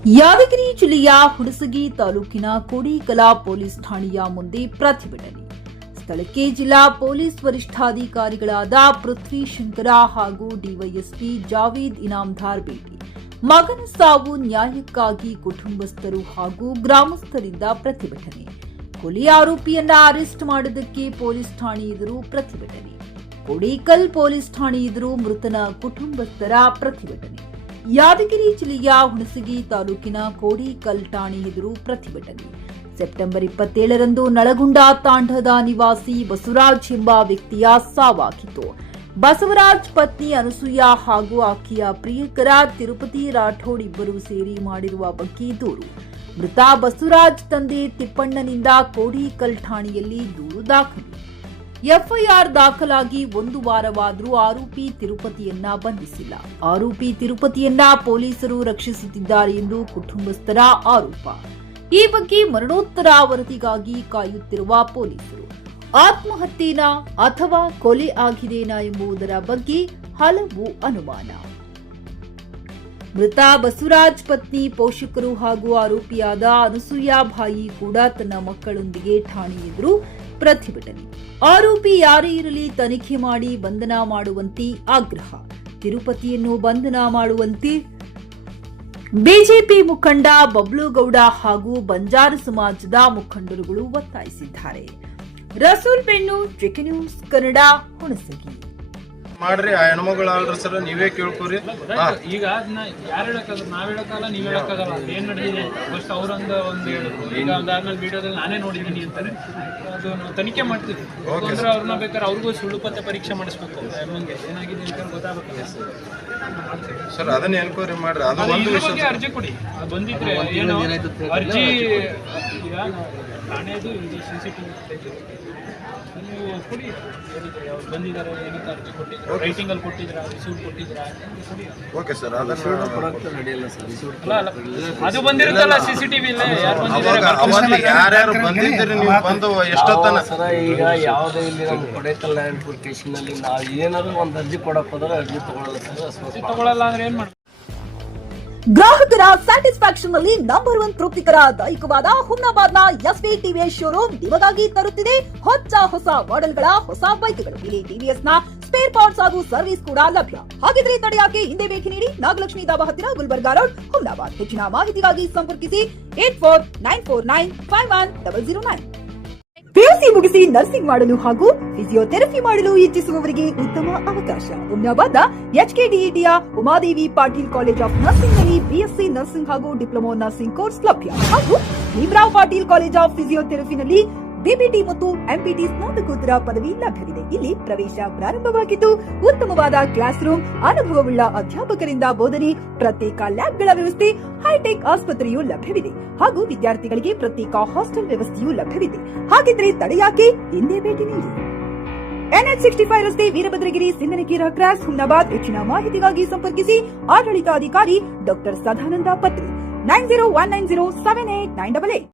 ಯಾದಗಿರಿ ಜಿಲ್ಲೆಯ ಹುಣಸಗಿ ತಾಲೂಕಿನ ಕೋಡಿಕಲ ಪೊಲೀಸ್ ಠಾಣೆಯ ಮುಂದೆ ಪ್ರತಿಭಟನೆ. ಸ್ಥಳಕ್ಕೆ ಜಿಲ್ಲಾ ಪೊಲೀಸ್ ವರಿಷ್ಠಾಧಿಕಾರಿಗಳಾದ ಪೃಥ್ವಿ ಶಂಕರ ಹಾಗೂ ಡಿವೈಎಸ್ಪಿ ಜಾವೇದ್ ಇನಾಮದಾರ್ ಭೇಟಿ. ಮಗನ ಸಾವು ನ್ಯಾಯಕ್ಕಾಗಿ ಕುಟುಂಬಸ್ಥರು ಹಾಗೂ ಗ್ರಾಮಸ್ಥರಿಂದ ಪ್ರತಿಭಟನೆ. ಕೊಲೆ ಆರೋಪಿಯನ್ನ ಅರೆಸ್ಟ್ ಮಾಡಿದ್ದಕ್ಕೆ ಪೊಲೀಸ್ ಠಾಣೆ ಎದುರು ಪ್ರತಿಭಟನೆ. ಕೋಡಿಕಲ್ ಪೊಲೀಸ್ ಠಾಣೆ ಎದುರು ಮೃತನ ಕುಟುಂಬಸ್ಥರ ಪ್ರತಿಭಟನೆ. ಯಾದಗಿರಿ ಜಿಲ್ಲೆಯ ಹುಣಸಗಿ ತಾಲೂಕಿನ ಕೋಡಿಕಲ್ ಠಾಣೆ ಎದುರು ಪ್ರತಿಭಟನೆ. ಸೆಪ್ಟೆಂಬರ್ 27ರಂದು ನಳಗುಂಡ ತಾಂಡದ ನಿವಾಸಿ ಬಸವರಾಜ್ ಎಂಬ ವ್ಯಕ್ತಿಯ ಸಾವಾಗಿತ್ತು. ಬಸವರಾಜ್ ಪತ್ನಿ ಅನಸೂಯ ಹಾಗೂ ಆಕೆಯ ಪ್ರಿಯಕರ ತಿರುಪತಿ ರಾಠೋಡ್ ಇಬ್ಬರು ಸೇರಿ ಮಾಡಿರುವ ಬಗ್ಗೆ ದೂರು. ಮೃತ ಬಸವರಾಜ್ ತಂದೆ ತಿಪ್ಪಣ್ಣನಿಂದ ಕೋಡಿಕಲ್ ಠಾಣೆಯಲ್ಲಿ ದೂರು ದಾಖಲು. ಎಫ್ಐಆರ್ ದಾಖಲಾಗಿ 1 ವಾರವಾದರೂ ಆರೋಪಿ ತಿರುಪತಿಯನ್ನ ಬಂಧಿಸಿಲ್ಲ. ಆರೋಪಿ ತಿರುಪತಿಯನ್ನ ಪೊಲೀಸರು ರಕ್ಷಿಸುತ್ತಿದ್ದಾರೆ ಎಂದು ಕುಟುಂಬಸ್ಥರ ಆರೋಪ. ಈ ಬಗ್ಗೆ ಮರಣೋತ್ತರ ವರದಿಗಾಗಿ ಕಾಯುತ್ತಿರುವ ಪೊಲೀಸರು ಆತ್ಮಹತ್ಯೆನಾ ಅಥವಾ ಕೊಲೆ ಆಗಿದೆನಾ ಎಂಬುದರ ಬಗ್ಗೆ ಹಲವು ಅನುಮಾನ. ಮೃತ ಬಸವರಾಜ್ ಪತ್ನಿ, ಪೋಷಕರು ಹಾಗೂ ಆರೋಪಿಯಾದ ಅನಸೂಯಾಬಾಯಿ ಕೂಡ ತನ್ನ ಮಕ್ಕಳೊಂದಿಗೆ ಠಾಣೆ ಎದುರು ಪ್ರತಿಭಟನೆ. ಆರೋಪಿ ಯಾರೇ ಇರಲಿ ತನಿಖೆ ಮಾಡಿ ಬಂಧನ ಮಾಡುವಂತೆ ಆಗ್ರಹ. ತಿರುಪತಿಯನ್ನು ಬಂಧನ ಮಾಡುವಂತೆ ಬಿಜೆಪಿ ಮುಖಂಡ ಬಬ್ಲುಗೌಡ ಹಾಗೂ ಬಂಜಾರ ಸಮಾಜದ ಮುಖಂಡರುಗಳು ಒತ್ತಾಯಿಸಿದ್ದಾರೆ. ರಸೂಲ್ ಬೆನ್ನು, ಚಿಕ್ಕ ನ್ಯೂಸ್ ಕನ್ನಡ, ಹುಣಸಗಿ. ಮಾಡ್ರಿ ಆ ಹೆಣ್ಮಗಳು ಅಲ್ರಿ ಸರ್, ನೀವೇ ಕೇಳ್ಕೊರಿ. ಈಗ ಅದನ್ನ ಯಾರು ಹೇಳಕ್ಕಾಗಲ್ಲ, ನಾವ್ ಹೇಳಕ್ಕಾಗಲ್ಲ, ನೀವ್ ಹೇಳಕ್ಕಾಗಲ್ಲ. ಏನ್ ನಡೆದಿದೆ ಫಸ್ಟ್ ಅವ್ರೊಂದು ಹೇಳಿದ್ರು. ಈಗ ಒಂದಾದ್ಮೇಲೆ ವಿಡಿಯೋದಲ್ಲಿ ನಾನೇ ನೋಡಿದ್ದೀನಿ ಅಂತಾರೆ. ಅದು ನಾವು ತನಿಖೆ ಮಾಡ್ತೀವಿ. ಅಂದ್ರೆ ಅವ್ರನ್ನ ಬೇಕಾದ್ರೆ ಅವ್ರಿಗೂ ಸುಳ್ಳು ಪತ್ತೆ ಪರೀಕ್ಷೆ ಮಾಡಿಸ್ಬೇಕು. ನಮಗೆ ಏನಾಗಿದೆ ಅಂತ ಗೊತ್ತಾಗಬೇಕಲ್ಲ ಸರ್, ಅದನ್ನ ಎನ್ಕ್ವೈರಿ ಮಾಡ್ರಿ. ಅದು ಒಂದು ವಿಷಯ ಅರ್ಜಿ ಕೊಡಿ. ಅದು ಬಂದಿದ್ರೆ ಏನು ಅರ್ಜಿ, ಈಗ ಠಾಣೆದು CCTV ನೀವು ಕೊಡಿ. ಅವ್ರು ಬಂದಿದ್ದಾರೆ, ಏನಕ್ಕೆ ಅರ್ಜಿ ಕೊಟ್ಟಿದ್ರು, ರೈಟಿಂಗ್ ಅಲ್ಲಿ ಕೊಟ್ಟಿದ್ರ, ರಿಸೀವ್ ಕೊಟ್ಟಿದ್ರ, ಓಕೆ ಸರ್. ಅದನ್ನ ನಡೆಯಲ್ಲ ಸರ್. ಅದು ಬಂದಿರುತ್ತಲ್ಲ CCTV ಯಾರ್ಯಾರು ಬಂದಿದ್ದೀರಿ ನೀವು ಬಂದು ಎಷ್ಟೊತ್ತನ ಸರ. ಈಗ ಯಾವುದೇ ಇಲ್ಲಿ ನಮ್ಮ ಕೊಡೈಕಲ್ ಸ್ಟೇಷನ್ ಅಲ್ಲಿ ನಾವು ಏನಾದ್ರು ಒಂದು ಅರ್ಜಿ ಕೊಡಕ್ ಹೋದ್ರೆ ಅರ್ಜಿ ತಗೊಳ್ಳಲ್ಲ ಸರ್. ತಗೊಳ್ಳಲ್ಲ ಅಂದ್ರೆ ಏನ್ ಮಾಡ್ತೀವಿ? ಗ್ರಾಹಕರ ಸ್ಯಾಟಿಸ್ಫ್ಯಾಕ್ಷನ್ ನಲ್ಲಿ ನಂಬರ್ 1 ತೃಪ್ತಿಕರ ದೈಹಿಕವಾದ ಹುಮ್ನಾಬಾದ್ನ ಎಸ್ವಿ ಟಿವಿಎಸ್ ಶೋರೂಮ್ ನಿಮಗಾಗಿ ತರುತ್ತಿದೆ ಹೊಸ ಮಾಡೆಲ್ಗಳ ಹೊಸ ಬೈಕ್ಗಳು. ಇಲ್ಲಿ ಟಿವಿಎಸ್ ನ ಸ್ಪೇರ್ ಪಾರ್ಟ್ಸ್ ಹಾಗೂ ಸರ್ವಿಸ್ ಕೂಡ ಲಭ್ಯ. ಹಾಗಿದ್ರೆ ತಡೆಯಾಕೆ ಹಿಂದೆ ಭೇಟಿ ನೀಡಿ. ನಾಗಲಕ್ಷ್ಮಿ ಧಾಬಾ ಹತ್ತಿರ, ಗುಲ್ಬರ್ಗಾ ರೋಡ್, ಹುಮ್ನಾಬಾದ್. ಹೆಚ್ಚಿನ ಮಾಹಿತಿಗಾಗಿ ಸಂಪರ್ಕಿಸಿ 8494951009. ಪಿಯುಸಿ ಮುಗಿಸಿ ನರ್ಸಿಂಗ್ ಮಾಡಲು ಹಾಗೂ ಫಿಸಿಯೋಥೆರಪಿ ಮಾಡಲು ಇಚ್ಛಿಸುವವರಿಗೆ ಉತ್ತಮ ಅವಕಾಶ. ಹುಮ್ನಾಬಾದ್ನ HKDETಯ Umadevi Patil college of nursing ನಲ್ಲಿ BSc ನರ್ಸಿಂಗ್ ಹಾಗೂ ಡಿಪ್ಲೊಮಾ ನರ್ಸಿಂಗ್ ಕೋರ್ಸ್ ಲಭ್ಯ. ಹಾಗೂ ಭೀಮರಾವ್ ಪಾಟೀಲ್ ಕಾಲೇಜ್ ಆಫ್ ಫಿಸಿಯೋಥೆರಪಿನಲ್ಲಿ BPT ಮತ್ತು MPT ಸ್ನಾತಕೋತ್ತರ ಪದವಿ ಲಭ್ಯವಿದೆ. ಇಲ್ಲಿ ಪ್ರವೇಶ ಪ್ರಾರಂಭವಾಗಿದ್ದು ಉತ್ತಮವಾದ ಕ್ಲಾಸ್ ರೂಮ್, ಅನುಭವವುಳ್ಳ ಅಧ್ಯಾಪಕರಿಂದ ಬೋಧನೆ, ಪ್ರತ್ಯೇಕ ಲ್ಯಾಬ್ಗಳ ವ್ಯವಸ್ಥೆ, ಹೈಟೆಕ್ ಆಸ್ಪತ್ರೆಯೂ ಲಭ್ಯವಿದೆ. ಹಾಗೂ ವಿದ್ಯಾರ್ಥಿಗಳಿಗೆ ಪ್ರತ್ಯೇಕ ಹಾಸ್ಟೆಲ್ ವ್ಯವಸ್ಥೆಯೂ ಲಭ್ಯವಿದೆ. ಹಾಗಿದ್ರೆ ತಡೆಯಾಕೆ ಹಿಂದೆ ಭೇಟಿ ನೀಡಿ. NH65 ರಸ್ತೆ, ವೀರಭದ್ರಗಿರಿ, ಸಿಂದನಕೀರ ಕ್ರಾಸ್, ಹುಮ್ನಾಬಾದ್. ಹೆಚ್ಚಿನ ಮಾಹಿತಿಗಾಗಿ ಸಂಪರ್ಕಿಸಿ ಆಡಳಿತಾಧಿಕಾರಿ ಡಾ ಸದಾನಂದ ಪತ್ರಿ 9019078988.